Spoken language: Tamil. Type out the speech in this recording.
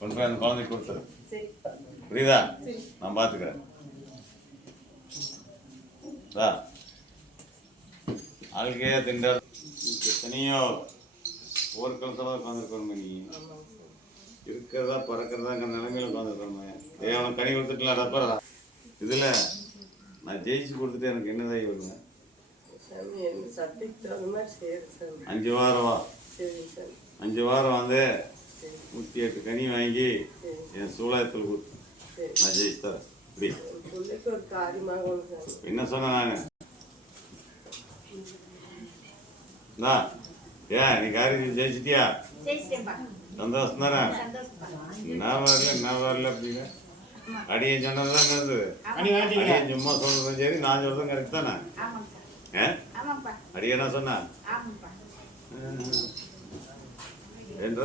கொண்டு போய் அந்த குழந்தைக்கு கொடுத்துரு. புரியுதா? நான் பார்த்துக்கிறேன். ஆளுக்கே திண்ட எத்தனையோ போர்க்களத்தில் உட்காந்துருக்கணுமே. நீ இருக்கிறதா பறக்கிறதாங்கிற நிலைமையில உட்காந்துருக்கணுமே. அவனுக்கு கனி கொடுத்துட்டுலாம் ரப்பரா இதில் நான் ஜெயிச்சு கொடுத்துட்டு எனக்கு என்னதான் வருவேன். 5 வாரம் வா. 5 வாரம் வந்து 108 கனி வாங்கி என் சூழத்தில் கொடுத்து நான் ஜெயிச்சு என்ன சொன்னேன் நான் ஏன் நீ காரியம் ஜெயிச்சிட்டியா? சந்தோஷம் தானே? நான் வரல அப்படிங்க அடியன் சொன்னதுதான் இருந்தது. அடியன் சும்மா சொல்றதும் சரி, நான் சொல்றதும் கரெக்ட் தானே? அடியனா சொன்ன என்ற